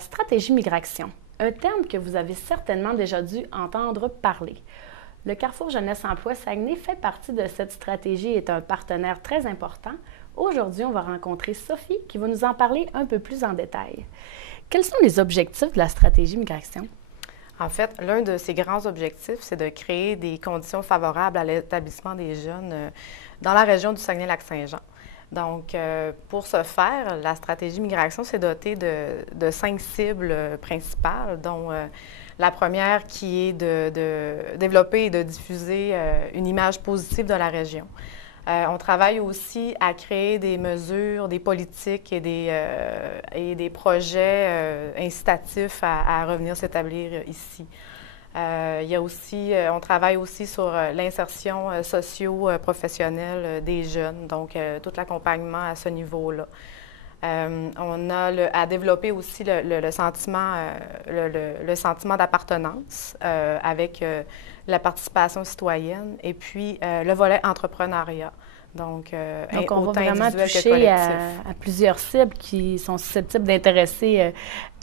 la stratégie migration, un terme que vous avez certainement déjà dû entendre parler. Le Carrefour Jeunesse Emploi Saguenay fait partie de cette stratégie et est un partenaire très important. Aujourd'hui, on va rencontrer Sophie qui va nous en parler un peu plus en détail. Quels sont les objectifs de la stratégie migration? En fait, l'un de ses grands objectifs, c'est de créer des conditions favorables à l'établissement des jeunes dans la région du Saguenay-Lac-Saint-Jean. Donc, pour ce faire, la stratégie migration s'est dotée de 5 cibles principales, dont la première qui est de développer et de diffuser une image positive de la région. On travaille aussi à créer des mesures, des politiques et des projets incitatifs à revenir s'établir ici. On travaille aussi sur l'insertion socio-professionnelle des jeunes, donc tout l'accompagnement à ce niveau-là. On a à développer aussi le sentiment d'appartenance avec la participation citoyenne et puis le volet entrepreneuriat. Donc on va vraiment toucher à plusieurs cibles qui sont susceptibles d'intéresser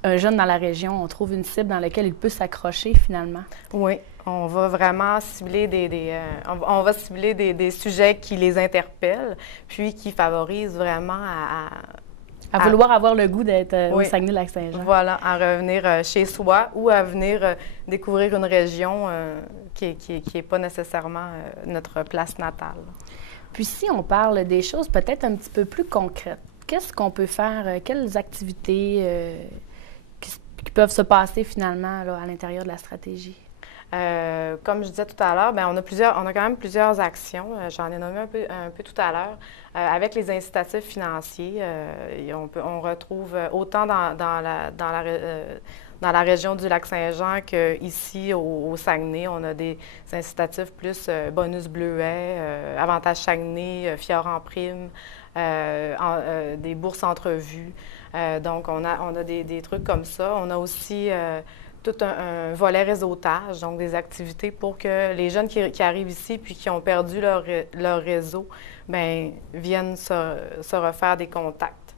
un jeune dans la région. On trouve une cible dans laquelle il peut s'accrocher finalement. Oui, on va vraiment cibler des sujets qui les interpellent, puis qui favorisent vraiment à vouloir avoir le goût d'être au Saguenay-Lac-Saint-Jean. Voilà, à revenir chez soi ou à venir découvrir une région qui n'est pas nécessairement notre place natale. Puis si on parle des choses peut-être un petit peu plus concrètes, qu'est-ce qu'on peut faire? Quelles activités qui peuvent se passer finalement là, à l'intérieur de la stratégie? Comme je disais tout à l'heure, on a quand même plusieurs actions. J'en ai nommé un peu tout à l'heure. Avec les incitatifs financiers, on retrouve autant dans la région du Lac-Saint-Jean qu'ici au Saguenay, on a des incitatifs plus bonus bleuet, avantage Saguenay, Fior en prime, des bourses entrevues. Donc, on a des trucs comme ça. On a aussi tout un volet réseautage, donc des activités pour que les jeunes qui arrivent ici puis qui ont perdu leur réseau, viennent se refaire des contacts.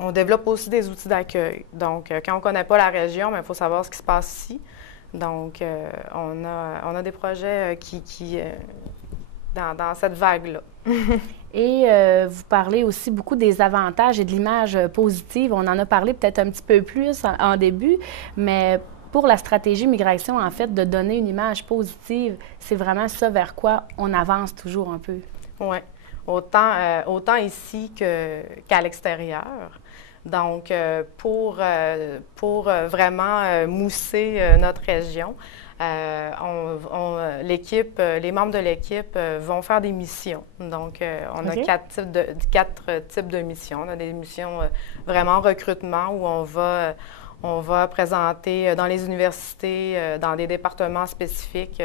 On développe aussi des outils d'accueil. Donc, quand on ne connaît pas la région, il faut savoir ce qui se passe ici. Donc, on a des projets dans cette vague-là. Et vous parlez aussi beaucoup des avantages et de l'image positive. On en a parlé peut-être un petit peu plus en début, mais pour la stratégie migration, en fait, de donner une image positive, c'est vraiment ça vers quoi on avance toujours un peu. Oui, autant ici qu'à l'extérieur. Donc, pour vraiment mousser notre région, les membres de l'équipe vont faire des missions. Donc, on a 4 types de missions. On a des missions vraiment recrutement où on va présenter dans les universités, dans des départements spécifiques,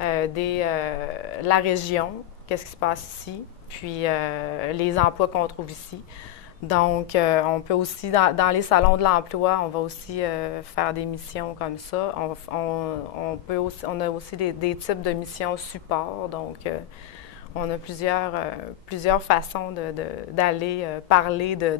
la région, qu'est-ce qui se passe ici, puis les emplois qu'on trouve ici. Donc, on peut aussi, dans les salons de l'emploi, on va aussi faire des missions comme ça. On a aussi des types de missions support. Donc, on a plusieurs façons d'aller parler de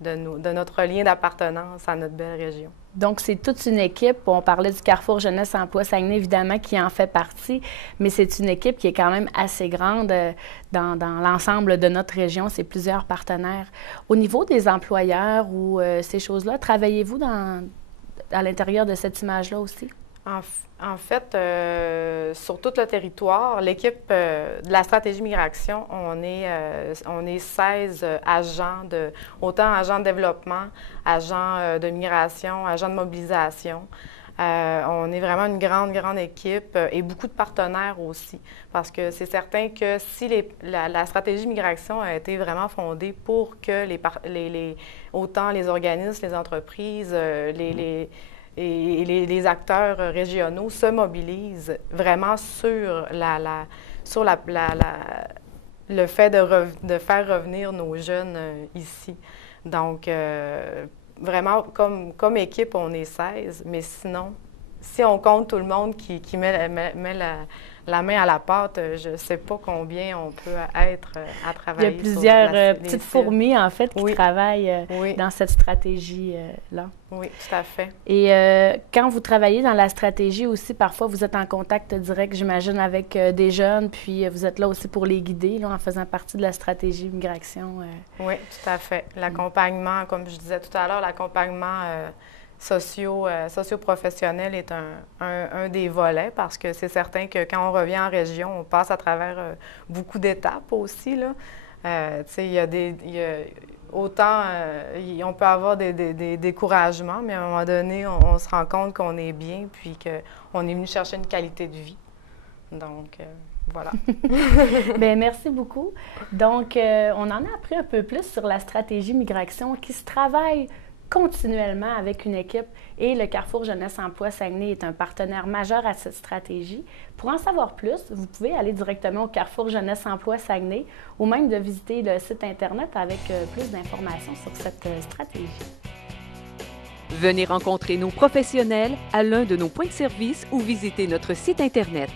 notre lien d'appartenance à notre belle région. Donc, c'est toute une équipe. On parlait du Carrefour Jeunesse Emploi Saguenay, évidemment, qui en fait partie, mais c'est une équipe qui est quand même assez grande dans l'ensemble de notre région. C'est plusieurs partenaires. Au niveau des employeurs ou ces choses-là, travaillez-vous à l'intérieur de cette image-là aussi? En fait, sur tout le territoire, l'équipe de la stratégie migration, on est 16 agents, autant agents de développement, agents de migration, agents de mobilisation. On est vraiment une grande équipe et beaucoup de partenaires aussi, parce que c'est certain que si la stratégie migration a été vraiment fondée pour que autant les organismes, les entreprises, les acteurs régionaux se mobilisent vraiment sur le fait de faire revenir nos jeunes ici. Donc, vraiment, comme équipe, on est 16, mais sinon, si on compte tout le monde qui met la main à la pâte. Je ne sais pas combien on peut être à travailler. Il y a plusieurs petites fourmis, en fait, qui travaillent dans cette stratégie-là. Oui, tout à fait. Et quand vous travaillez dans la stratégie aussi, parfois, vous êtes en contact direct, j'imagine, avec des jeunes, puis vous êtes là aussi pour les guider, là, en faisant partie de la stratégie migration. Oui, tout à fait. L'accompagnement, comme je disais tout à l'heure, l'accompagnement socio-professionnel est un des volets parce que c'est certain que quand on revient en région, on passe à travers beaucoup d'étapes aussi, là. Il y a autant, on peut avoir des découragements, mais à un moment donné, on se rend compte qu'on est bien puis qu'on est venu chercher une qualité de vie. Donc, voilà. Bien, merci beaucoup. Donc, on en a appris un peu plus sur la stratégie migration qui se travaille continuellement avec une équipe et le Carrefour Jeunesse Emploi Saguenay est un partenaire majeur à cette stratégie. Pour en savoir plus, vous pouvez aller directement au Carrefour Jeunesse Emploi Saguenay ou même de visiter le site Internet avec plus d'informations sur cette stratégie. Venez rencontrer nos professionnels à l'un de nos points de service ou visiter notre site Internet.